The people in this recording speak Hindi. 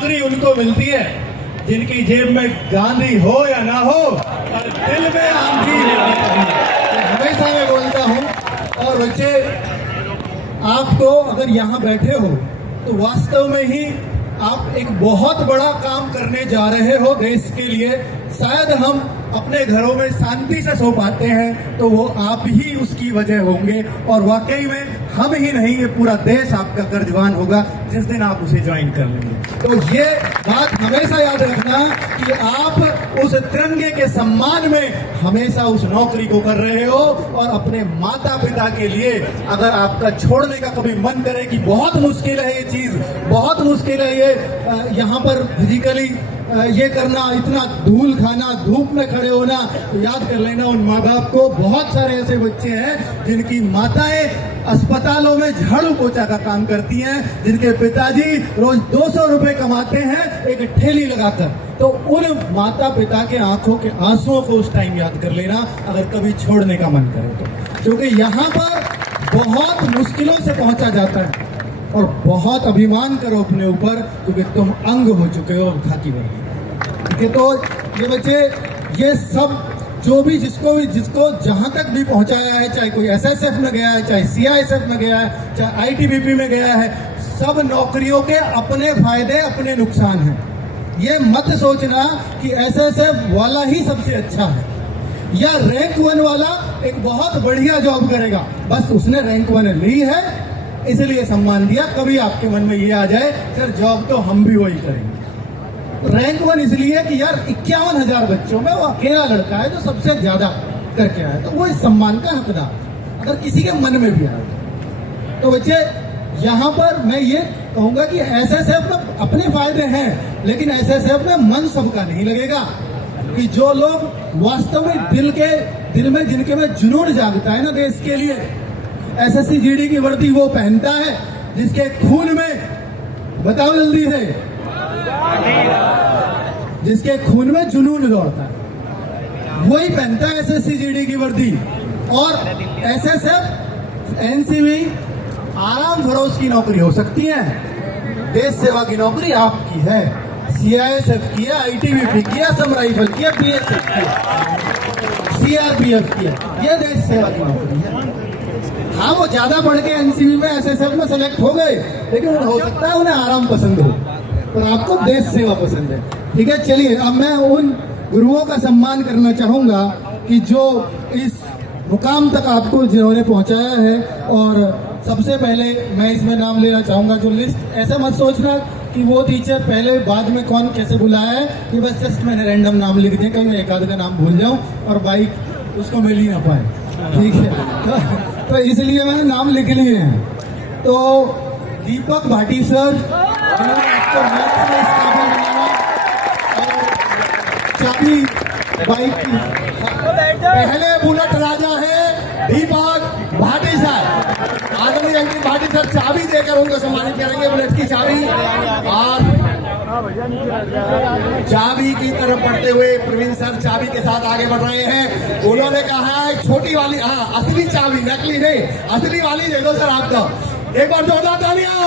नौकरी उनको मिलती है जिनकी जेब में गांधी हो या ना हो और दिल में आंधी हमेशा मैं बोलता हूं। और बच्चे, आपको अगर यहाँ बैठे हो तो वास्तव में ही आप एक बहुत बड़ा काम करने जा रहे हो देश के लिए। शायद हम अपने घरों में शांति से सो पाते हैं तो वो आप ही उसकी वजह होंगे, और वाकई में हम ही नहीं, ये पूरा देश आपका कर्जवान होगा जिस दिन आप उसे ज्वाइन कर लेंगे। तो ये बात हमेशा याद रखना कि आप उस तिरंगे के सम्मान में हमेशा उस नौकरी को कर रहे हो। और अपने माता पिता के लिए अगर आपका छोड़ने का कभी मन करे कि बहुत मुश्किल है ये चीज, बहुत मुश्किल है ये यहाँ पर फिजिकली ये करना, इतना धूल खाना, धूप में खड़े होना, तो याद कर लेना उन माँ बाप को। बहुत सारे ऐसे बच्चे हैं जिनकी माताएं अस्पतालों में झाड़ू पोछा का काम करती हैं, जिनके पिताजी रोज 200 रुपए कमाते हैं एक ठेली लगाकर। तो उन माता पिता के आंखों के आंसुओं को उस टाइम याद कर लेना अगर कभी छोड़ने का मन करे तो, क्योंकि यहाँ पर बहुत मुश्किलों से पहुंचा जाता है। और बहुत अभिमान करो अपने ऊपर, क्योंकि तुम अंग हो चुके हो खाकी वर्दी। ठीक है, तो ये बच्चे, ये सब जो भी जिसको जहां तक भी पहुंचाया है, चाहे कोई एसएसएफ में गया है, चाहे सीआईएसएफ में गया है, चाहे आईटीबीपी में गया है, सब नौकरियों के अपने फायदे अपने नुकसान हैं। ये मत सोचना कि एसएसएफ वाला ही सबसे अच्छा है या रैंक 1 वाला एक बहुत बढ़िया जॉब करेगा, बस उसने रैंक 1 ली है इसलिए सम्मान दिया। कभी आपके मन में ये आ जाए सर जॉब तो हम भी वही करेंगे। रैंक 1 इसलिए कि यार 51,000 बच्चों में वो अकेला लड़का है जो सबसे ज्यादा करके आया, तो वो इस सम्मान का हकदार, अगर किसी के मन में भी आए। तो बच्चे, यहाँ पर मैं ये कहूंगा कि एसएसएफ में अपने फायदे हैं, लेकिन एसएसएफ में मन सबका नहीं लगेगा। कि जो लोग वास्तव में दिल में जिनके में जुनून जागता है ना देश के लिए, एसएससी जीडी की वर्दी वो पहनता है जिसके खून में, बताओ जल्दी से, जिसके खून में जुनून दौड़ता है वही पहनता है एसएससी जीडी की वर्दी। और एसएसएफ, एनसीबी आराम फरोश की नौकरी हो सकती है, देश सेवा की नौकरी आपकी है। सीआईएसएफ की है, आईटीबीपी की है, असम राइफल की है, बीएसएफ की है, सीआरपीएफ की है, ये देश सेवा की नौकरी है। हाँ, वो ज्यादा बढ़ के एनसीबी में एसएसएफ में सेलेक्ट हो गए, लेकिन हो सकता है उन्हें आराम पसंद हो, पर आपको देश सेवा पसंद है। ठीक है, चलिए अब मैं उन गुरुओं का सम्मान करना चाहूंगा कि जो इस मुकाम तक आपको जिन्होंने पहुंचाया है। और सबसे पहले मैं इसमें नाम लेना चाहूंगा, जो लिस्ट, ऐसा मत सोचना कि वो टीचर पहले बाद में कौन कैसे बुलाया है, कि बस जस्ट मैंने रैंडम नाम लिख दिया, कहीं मैं एक आध का नाम भूल जाऊं और बाइक उसको मिल ही ना पाए। ठीक है, तो इसलिए मैंने नाम लिख लिए हैं। तो दीपक भाटी सर, जिन्होंने आपको मैथ्स में काबिल बनाया, और चाबी बाइक की पहले बुलेट राजा है दीपक भाटी सर। आदरणीय भाटी सर चाबी देकर उनको सम्मानित करेंगे, बुलेट की चाबी। और चाबी की तरफ बढ़ते हुए प्रवीण सर चाबी के साथ आगे बढ़ रहे हैं। उन्होंने कहा है छोटी वाली, हाँ असली चाबी, नकली नहीं, असली वाली दे दो सर आपको। एक बार जोरदार तालियां।